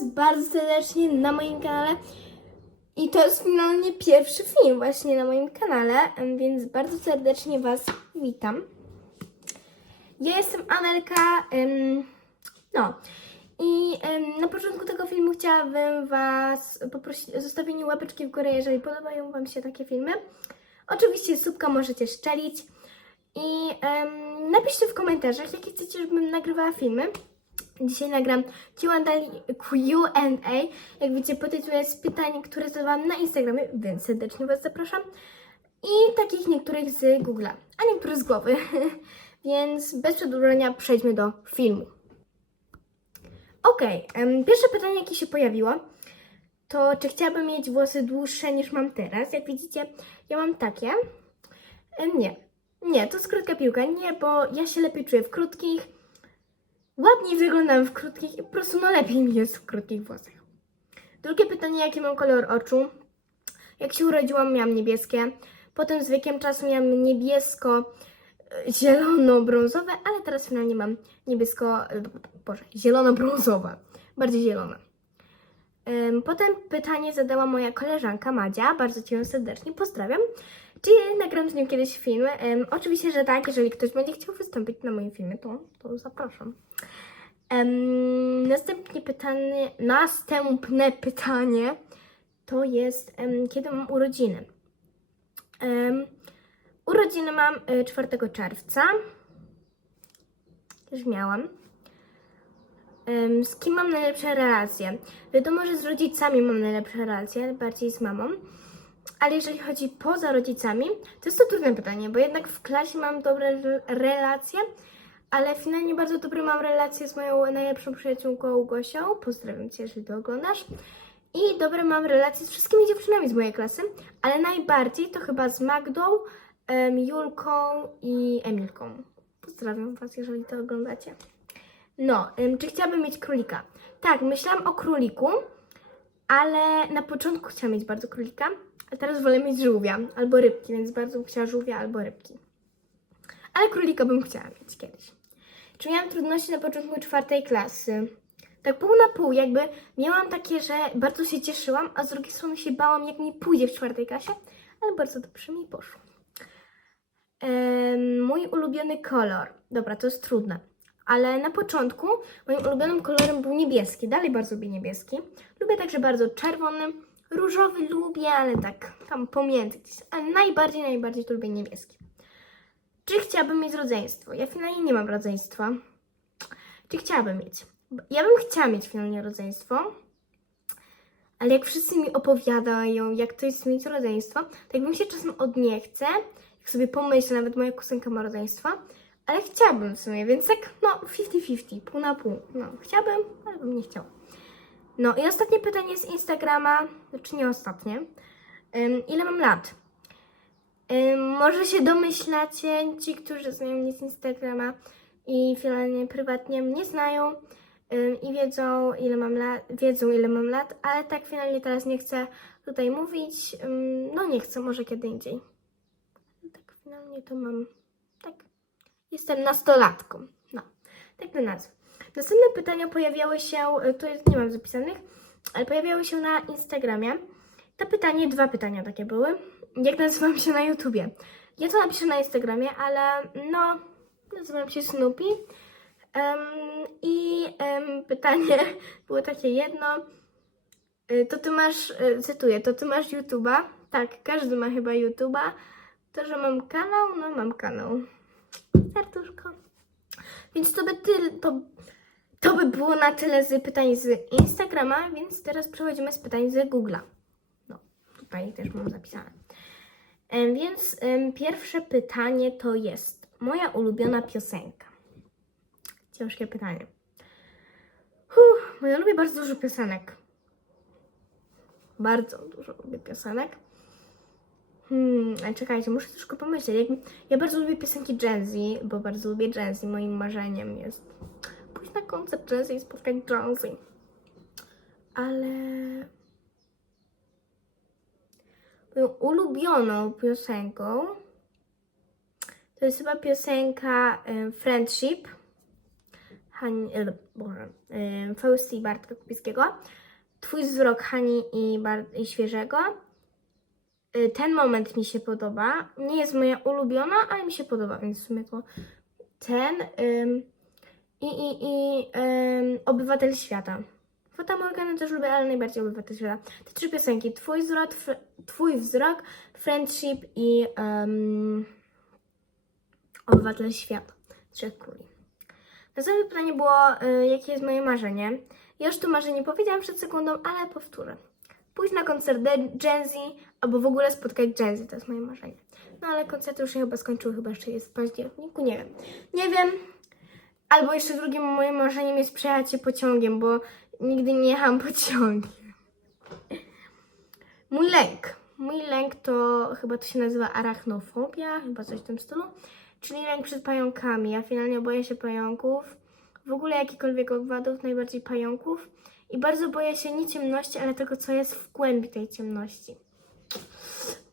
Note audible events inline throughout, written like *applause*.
Was bardzo serdecznie na moim kanale. I to jest finalnie pierwszy film właśnie na moim kanale, więc bardzo serdecznie Was witam. Ja jestem Amelka. no. I na początku tego filmu chciałabym Was poprosić o zostawienie łapeczki w górę, jeżeli podobają Wam się takie filmy. Oczywiście subka możecie szczelić. I napiszcie w komentarzach, jakie chcecie, żebym nagrywała filmy. Dzisiaj nagram Q&A. Jak widzicie, po tytule z pytań, które zadawałam na Instagramie, więc serdecznie Was zapraszam. I takich niektórych z Google'a, a niektórych z głowy. *laughs* więc bez przedłużenia przejdźmy do filmu. Em, pierwsze pytanie, jakie się pojawiło, to czy chciałabym mieć włosy dłuższe niż mam teraz? Jak widzicie, ja mam takie. Nie, nie, to jest krótka piłka. Nie, bo ja się lepiej czuję w krótkich. Ładniej wyglądam w krótkich i po prostu no lepiej mi jest w krótkich włosach. Drugie pytanie, jaki mam kolor oczu? Jak się urodziłam, miałam niebieskie. Potem z wiekiem czasu miałam niebiesko, zielono-brązowe, ale teraz finalnie mam niebiesko, e, boże, zielono-brązowe. Bardziej zielone. Potem pytanie zadała moja koleżanka Madzia, bardzo Cię serdecznie pozdrawiam. Czy nagram z nią kiedyś film? Ym, oczywiście, że tak, jeżeli ktoś będzie chciał wystąpić na moim filmie, to, to zapraszam. Ym, następnie pytanie, następne pytanie to jest, ym, kiedy mam urodziny? Ym, urodziny mam y, 4 czerwca. Już miałam. Z kim mam najlepsze relacje? Wiadomo, że z rodzicami mam najlepsze relacje, bardziej z mamą. Ale jeżeli chodzi poza rodzicami, to jest to trudne pytanie, bo jednak w klasie mam dobre re- relacje, ale finalnie bardzo dobre mam relacje z moją najlepszą przyjaciółką Gosią. Pozdrawiam Cię, jeżeli to oglądasz. I dobre mam relacje z wszystkimi dziewczynami z mojej klasy, ale najbardziej to chyba z Magdą, Julką i Emilką. Pozdrawiam Was, jeżeli to oglądacie. No, czy chciałabym mieć królika? Tak, myślałam o króliku, ale na początku chciałam mieć bardzo królika, a teraz wolę mieć żółwia albo rybki, więc bardzo bym chciała żółwia albo rybki. Ale królika bym chciała mieć kiedyś. Czy miałam trudności na początku czwartej klasy? Tak pół na pół, jakby miałam takie, że bardzo się cieszyłam, a z drugiej strony się bałam, jak mi pójdzie w czwartej klasie, ale bardzo dobrze mi poszło. Mój ulubiony kolor. Dobra, to jest trudne. Ale na początku moim ulubionym kolorem był niebieski. Dalej bardzo lubię niebieski. Lubię także bardzo czerwony. Różowy lubię, ale tak tam pomiędzy gdzieś. Ale najbardziej, najbardziej to lubię niebieski. Czy chciałabym mieć rodzeństwo? Ja finalnie nie mam rodzeństwa. Czy chciałabym mieć? Ja bym chciała mieć finalnie rodzeństwo. Ale jak wszyscy mi opowiadają, jak to jest mieć rodzeństwo, to jakbym się czasem od nie chce, jak sobie pomyślę, nawet moja kuzynka ma rodzeństwo, ale chciałabym w sumie, więc tak, no 50-50, pół na pół. No, chciałabym, ale bym nie chciała. No i ostatnie pytanie z Instagrama, znaczy nie ostatnie. Ym, ile mam lat? Ym, może się domyślacie, ci, którzy znają mnie z Instagrama i finalnie prywatnie mnie znają ym, i wiedzą ile mam lat, wiedzą ile mam lat, ale tak finalnie teraz nie chcę tutaj mówić. Ym, no nie chcę, może kiedy indziej. Tak finalnie to mam, jestem nastolatką. No, tak na nazwę. Następne pytania pojawiały się, y, tu nie mam zapisanych, ale pojawiały się na Instagramie. Te pytanie, dwa pytania takie były. Jak nazywam się na YouTubie? Ja to napiszę na Instagramie, ale no, nazywam się Snoopy. Em, I em, pytanie *laughs* było takie jedno. Y, To ty masz, y, cytuję, to ty masz YouTuba? Tak, każdy ma chyba YouTuba. To, że mam kanał? No mam kanał. Serduszko. Więc to by, ty, to, to by było na tyle z pytań z Instagrama, więc teraz przechodzimy z pytań z Google'a. No, tutaj też mam zapisane. Więc pierwsze pytanie to jest moja ulubiona piosenka. Ciężkie pytanie. Huh, bo ja lubię bardzo dużo piosenek. Bardzo dużo lubię piosenek. Czekajcie, muszę troszkę pomyśleć. Ja bardzo lubię piosenki jazzy, bo bardzo lubię jazzy. Moim marzeniem jest pójść na koncert jazzy i spotkać jazzy. Ale moją ulubioną piosenką to jest chyba piosenka em, Friendship Hani, e, Boże, e, Fausty i Bartka Kupieckiego. Twój wzrok Hani i, Bar- i Świeżego. E, ten moment mi się podoba. Nie jest moja ulubiona, ale mi się podoba, więc w sumie to ten. ym, I, i, i ym, Obywatel Świata. Fata Morgana też lubię, ale najbardziej Obywatel Świata. Te trzy piosenki. Twój wzrok, twój wzrok Friendship i ym, Obywatel Świata. Trzech króli. Następne pytanie było, y, jakie jest moje marzenie. Ja już to marzenie powiedziałam przed sekundą, ale powtórzę. Pójść na koncert De- Gen Z albo w ogóle spotkać Gen Z, to jest moje marzenie. No ale koncerty już się chyba skończyły, chyba jeszcze jest w październiku, nie wiem. Nie wiem. Albo jeszcze drugim moim marzeniem jest przejechać się pociągiem, bo nigdy nie jechałam *laughs* pociągiem. Mój lęk. Mój lęk to chyba to się nazywa arachnofobia, chyba coś w tym stylu. Czyli lęk przed pająkami. Ja finalnie boję się pająków. W ogóle jakichkolwiek owadów, najbardziej pająków. I bardzo boję się nie ciemności, ale tego, co jest w głębi tej ciemności.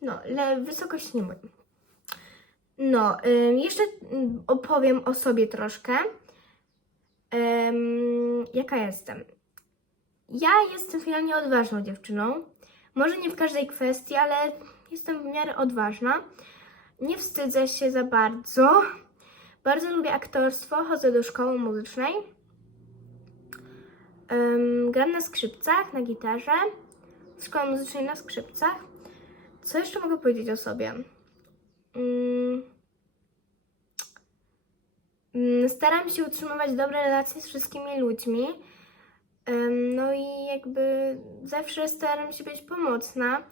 No, ale wysokość nie boję. No, ym, jeszcze opowiem o sobie troszkę. Ym, jaka jestem? Ja jestem finalnie odważną dziewczyną. Może nie w każdej kwestii, ale jestem w miarę odważna. Nie wstydzę się za bardzo. Bardzo lubię aktorstwo, chodzę do szkoły muzycznej. Ym, gram na skrzypcach, na gitarze. W szkole muzycznej na skrzypcach. Co jeszcze mogę powiedzieć o sobie? Ym, staram się utrzymywać dobre relacje z wszystkimi ludźmi. Ym, no i jakby zawsze staram się być pomocna.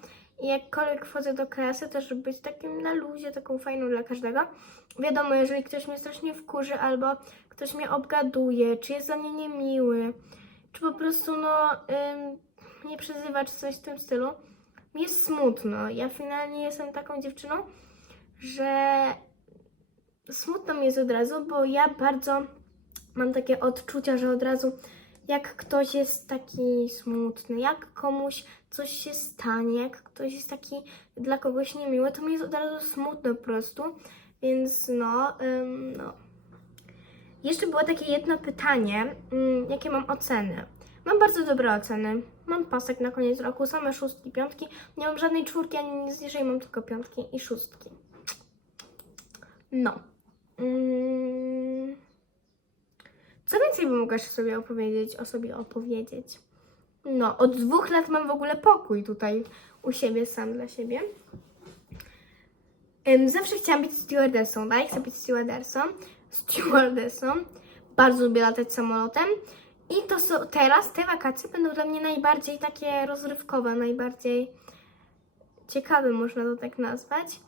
I jakkolwiek wchodzę do klasy, żeby być takim na luzie, taką fajną dla każdego. Wiadomo, jeżeli ktoś mnie strasznie wkurzy, albo ktoś mnie obgaduje, czy jest dla mnie niemiły, czy po prostu no ym, nie przezywa, czy coś w tym stylu, mi jest smutno. Ja finalnie jestem taką dziewczyną, że smutno mi jest od razu, bo ja bardzo mam takie odczucia, że od razu jak ktoś jest taki smutny, jak komuś coś się stanie, jak ktoś jest taki dla kogoś niemiły, to mi jest od razu smutno po prostu. Więc no, ym, no. Jeszcze było takie jedno pytanie, ym, jakie mam oceny. Mam bardzo dobre oceny. Mam pasek na koniec roku, same szóstki, piątki. Nie mam żadnej czwórki ani nic niżej, mam tylko piątki i szóstki. No. Ym, co więcej bym mogła sobie opowiedzieć, o sobie opowiedzieć? No, od dwóch lat mam w ogóle pokój tutaj u siebie, sam dla siebie. Zawsze chciałam być stewardessą, tak? Chcę być stewardessą. Stewardessą. Bardzo lubię latać samolotem. I to są teraz, te wakacje będą dla mnie najbardziej takie rozrywkowe, najbardziej ciekawe, można to tak nazwać.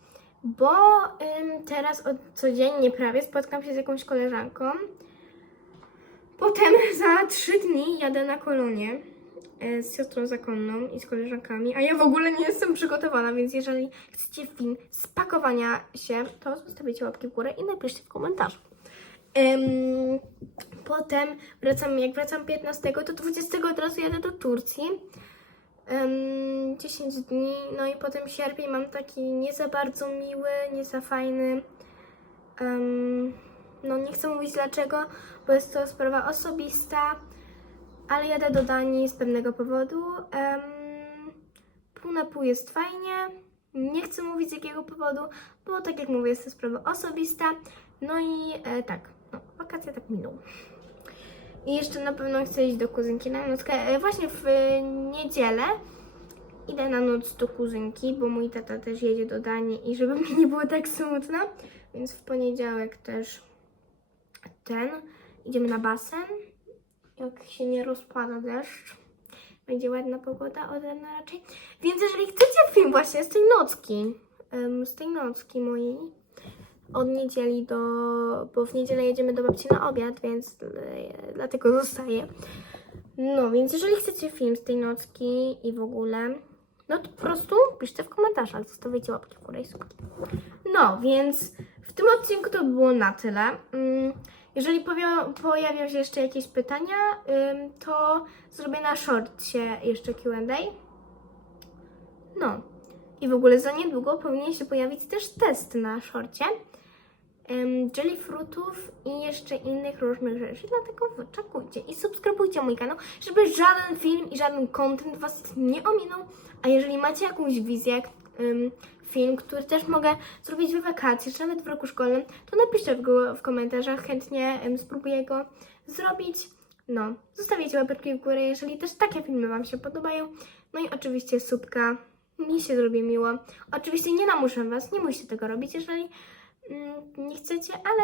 Bo em, teraz od, codziennie prawie spotkam się z jakąś koleżanką. Potem *laughs* za trzy dni jadę na kolonie e, z siostrą zakonną i z koleżankami, a ja w ogóle nie jestem przygotowana, więc jeżeli chcecie film z pakowania się, to zostawicie łapki w górę i napiszcie w komentarzu. Em, potem wracam, jak wracam 15, to 20 od razu jadę do Turcji. Em, 10 dni, no i potem sierpień mam taki nie za bardzo miły, nie za fajny. No nie chcę mówić dlaczego, bo jest to sprawa osobista, ale jadę do Danii z pewnego powodu. Pół na pół jest fajnie. Nie chcę mówić z jakiego powodu, bo tak jak mówię, jest to sprawa osobista. No i e, tak, wakacje tak miną. I jeszcze na pewno chcę iść do kuzynki na nockę. E, właśnie w e, niedzielę idę na noc do kuzynki, bo mój tata też jedzie do Danii i żeby *laughs* mi nie było tak smutno. Więc w poniedziałek też ten. Idziemy na basen. Jak się nie rozpada deszcz. Będzie ładna pogoda, od raczej. Więc jeżeli chcecie film właśnie z tej nocki, z tej nocki mojej, od niedzieli do... bo w niedzielę jedziemy do babci na obiad, więc e, dlatego zostaję. No, więc jeżeli chcecie film z tej nocki i w ogóle, no to po prostu piszcie w komentarzach, zostawiajcie łapki w górę i subki. No, więc w tym odcinku to było na tyle. Mm, Jeżeli pojawią się jeszcze jakieś pytania, to zrobię na shortcie jeszcze Q&A. No. I w ogóle za niedługo powinien się pojawić też test na shorcie. em, jellyfruitów i jeszcze innych różnych rzeczy. Dlatego wyczekujcie i subskrybujcie mój kanał, żeby żaden film i żaden content Was nie ominął. A jeżeli macie jakąś wizję, em, film, który też mogę zrobić w wakacje, czy nawet w roku szkolnym, to napiszcie go w komentarzach, chętnie em, spróbuję go zrobić. No, zostawiajcie łapeczki w górę, jeżeli też takie filmy Wam się podobają. No i oczywiście subka, mi się zrobi miło. Oczywiście nie namuszę Was, nie musicie tego robić, jeżeli mm, nie chcecie, ale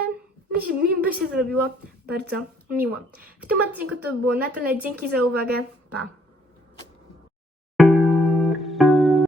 mi, się, mi by się zrobiło bardzo miło. W tym odcinku to było na tyle. Dzięki za uwagę. Pa!